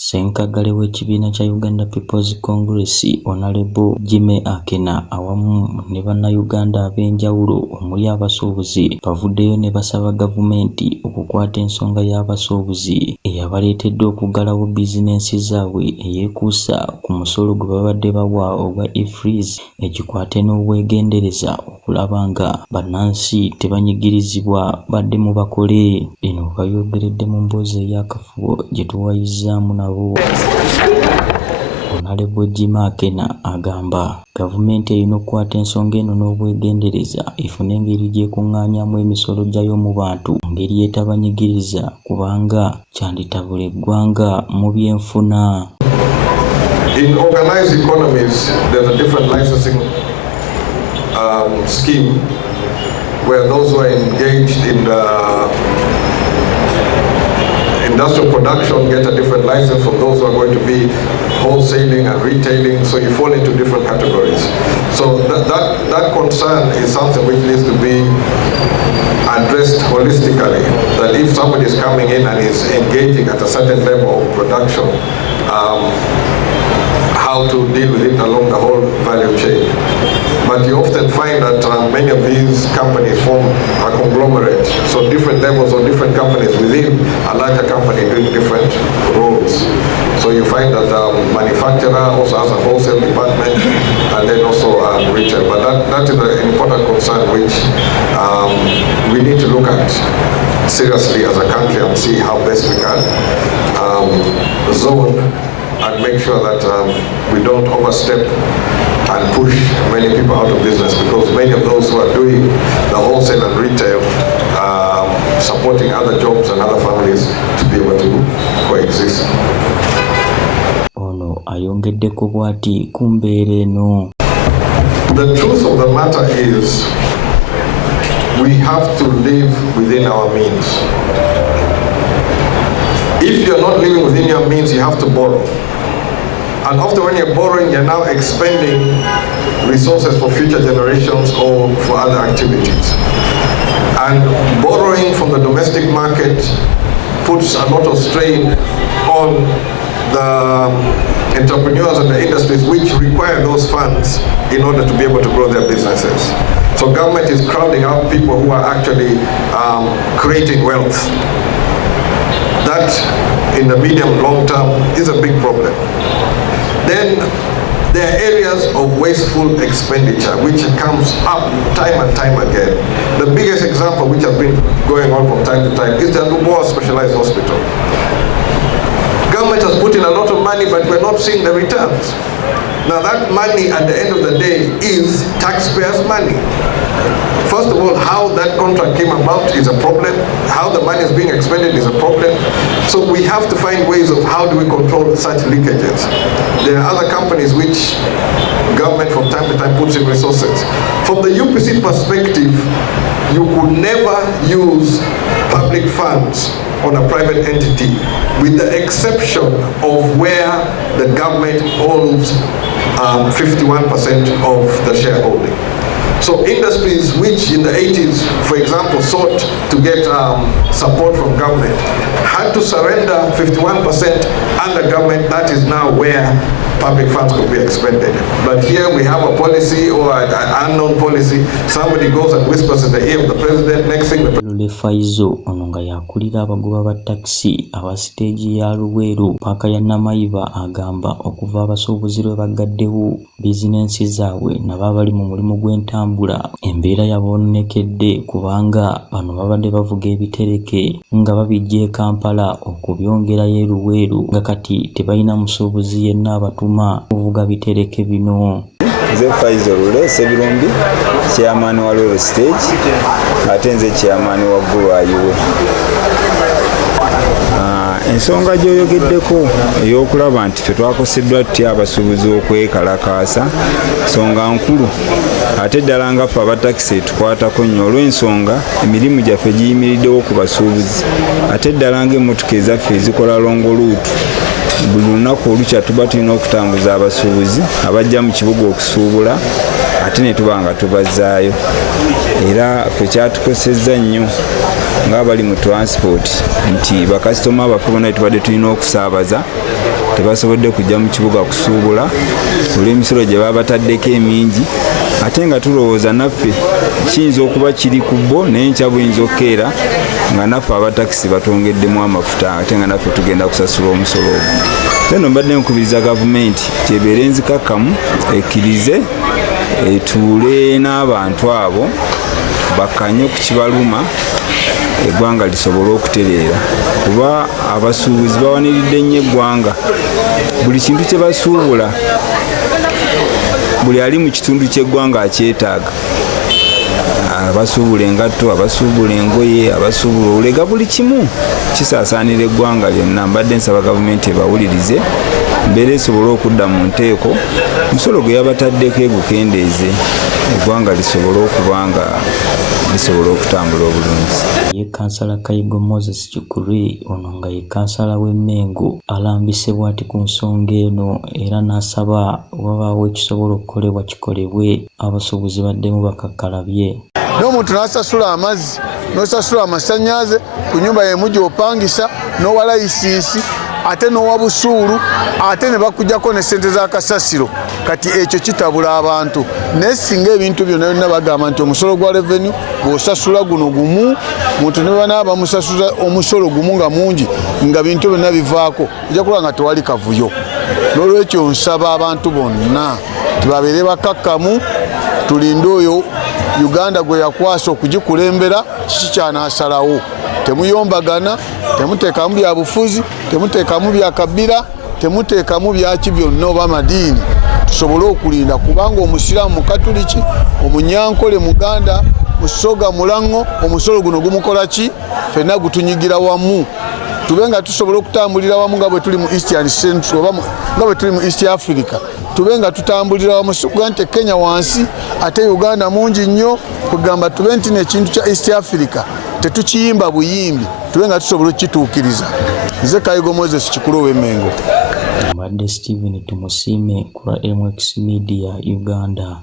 Ssenkagale w'ekibiina kya Uganda People's Congress Honorable Jimmy Akena awamu ne bannayuganda ab'enjawulo omuli abasuubuzi bavuddeyo ne basaba gavumenti okukwata ensonga y'abasuubuzi eyabaleetedde okuggalawo bizinensi zaabwe eyeekuusa ku musolo gwe babadde bawa ogwa e-freeze ekikwate n'obwegendereza okulaba nga bannansi tebanyigirizibwa badde mu bakole. Bino bayogeredde mu mboozi ey'akafubo gye tuwayizzaamu nabo. Honorable Jimmy Akena agamba gavumenti erina okukwata ensonga eno n'obwegendereza efune engeri gy'ekuŋŋaanyaamu emisolo gyayo mu bantu ngeri etabanyigiriza kubanga kyanditabula eggwanga mu byenfuna. In organized economies, there's a different licensing scheme where those who are engaged in the industrial production get a different license from those who are going to be wholesaling and retailing, so you fall into different categories. So that concern is something which needs to be addressed holistically, that if somebody is coming in and is engaging at a certain level of production, how to deal with it along the whole value chain. But you often find that many of these companies form a conglomerate, so different levels or different companies within a larger company doing different roles. So you find that manufacturer also has a wholesale department and then also retail. But that is an important concern which we need to look at seriously as a country and see how best we can zone and make sure that we don't overstep and push many people out of business, because many of those who are doing the wholesale and retail supporting other jobs and other families to be able to coexist. Ono ayongeddeko bw'ati ku mbeera eno. The truth of the matter is we have to live within our means. If you're not living within your means, you have to borrow. And often when you're borrowing, you're now expending resources for future generations or for other activities. And borrowing from the domestic market puts a lot of strain on the entrepreneurs and the industries which require those funds in order to be able to grow their businesses. So government is crowding out people who are actually creating wealth. That, in the medium long term, is a big problem. Then there are areas of wasteful expenditure which comes up time and time again. The biggest example which has been going on from time to time is the Laba Specialized Hospital. Government has put in a lot of money, but we're not seeing the returns. Now that money at the end of the day is taxpayers' money. First of all, how that contract came about is a problem. How the money is being expended is a problem. So we have to find ways of how do we control such leakages. There are other companies which government from time to time puts in resources. From the UPC perspective, you could never use public funds on a private entity, with the exception of where the government owns 51% of the shareholding. So industries which in the 80s, for example, sought to get support from government, had to surrender 51% under government. That is now where public funds could be expended. But here we have a policy or an unknown policy. Somebody goes and whispers in the ear of the president, next thing the Faizo ono nga yakulira abagoba ba taxi aba stage ya Luweero paka ya Namayibwa agamba okuva abasuubuzi lwe bagaddewo bizinensi zaabwe nabo bali mu mulimu gw'entambula embeera yaboonekedde kubanga bano babadde bavuga ebitereke nga babijja e Kampala okubyongerayo e Luweero nga kati tebalina musuubuzi yenna abatuma kuvuga bitereke bino. Nze Faizo Lule Sebirumbi chairman wa Luweero stage ate nze chairman wa GAABWE. Ensonga gy'oyogeddeko ey'okulaba nti ffe twakoseddwa tutya abasuubuzi okwekalakaasa nsonga nkulu ate ddala nga ffe abatakisi tukwatako nnyo olw'ensonga emirimu gyaffe giyimiriddewo ku basuubuzi ate ddala ng'emmotoka ezaffe ezikola longoluutu buli lunaku olukya tuba tulina okutambuza abasuubuzi abajja mu kibuga okusuubula ate ne tuba nga tubazaayo era ffe kyatukosezza nnyo ng'abali mu transport nti bakasitoma baffe bonna tubadde tulina okusaabaza tebasobodde kujja mu kibuga kusuubula olw'emisolo gye babataddeko emingi ate nga tulowooza naffe kiyinza okuba kiri ku bo naye nkya buyinza okukeera nga naffe abatakisi batongeddemu amafuta ate nga naffe tugenda kusasula omusolo ogwo. Zeno mbadde nkubiriza gavumenti tebeere nzikakkamu ekkirize etuule n'abantu abo bakkanye ku kibaluma eggwanga lisobole okutereera kuba abasuubuzi bawaniridde nnyo eggwanga. Buli kintu kye basuubula buli ali mu kitundu ky'eggwanga akyetaaga. Abasuubula engatto, abasuubula engoye, abasuubula obulega, buli kimu kisaasaanira eggwanga lyonna. Mbadde nsaba gavumenti ebawulirize mbeera esobole okudda mu nteeko omusolo gwe yabataddeko egukendeeze eggwanga lisobole okuba nga lisobole okutambula obulungi. Ye kansala Kayigo Moses Kikuri ono nga ye kansala w'e Mengo alambise bw'ati ku nsonga eno era n'asaba wabaawo ekisobola okukolebwa kikolebwe abasuubuzi baddemu bakakkalabye. N'omuntu n'asasula amazzi n'osasula amasannyalaze ku nnyumba y'emu gy'opangisa n'owa layisinsi ate n'owa busuulu ate ne bakuggyako ne ssente za kasasiro kati ekyo kitabula abantu. Naye singa ebintu byonna byonna bagamba nti omusolo gwa revenue bw'osasula guno gumu muntu ne banaaba musasula omusolo gumu nga mungi nga bintu byonna bivaako ojja kulaba nga tewali kavuyo. N'olwekyo nsaba abantu bonna tibabeere bakakkamu tulinde oyo Uganda gwe yakwasa okugikulembera kiki kyanaasalawo. Temuyombagana, temuteekamu bya bufuzi, temuteekamu bya kabira, temuteekamu byaki byonna oba madiini. Tusobole okulinda kubanga omusiraamu mukatuliki, omunyankole muganda, musoga mulango, omusolo guno gumukola ki? Ffenna gutunyigira wamu. Tube nga tusobola okutambulira wamu nga bwe tuli mu Eastern Central oba nga bwe tuli mu East Africa. Tube nga tutambulira wamu nti Kenya wansi ate Uganda mungi nnyo kugamba tube nti n'ekintu kya East Africa tetukiyimba buyimbi tube nga tusobola okukituukiriza. Nze Kayigo Moses Kikuru ow'e Mengo. Mbadde Steven Tumusiime ku LWEBAGALAWO Media Uganda.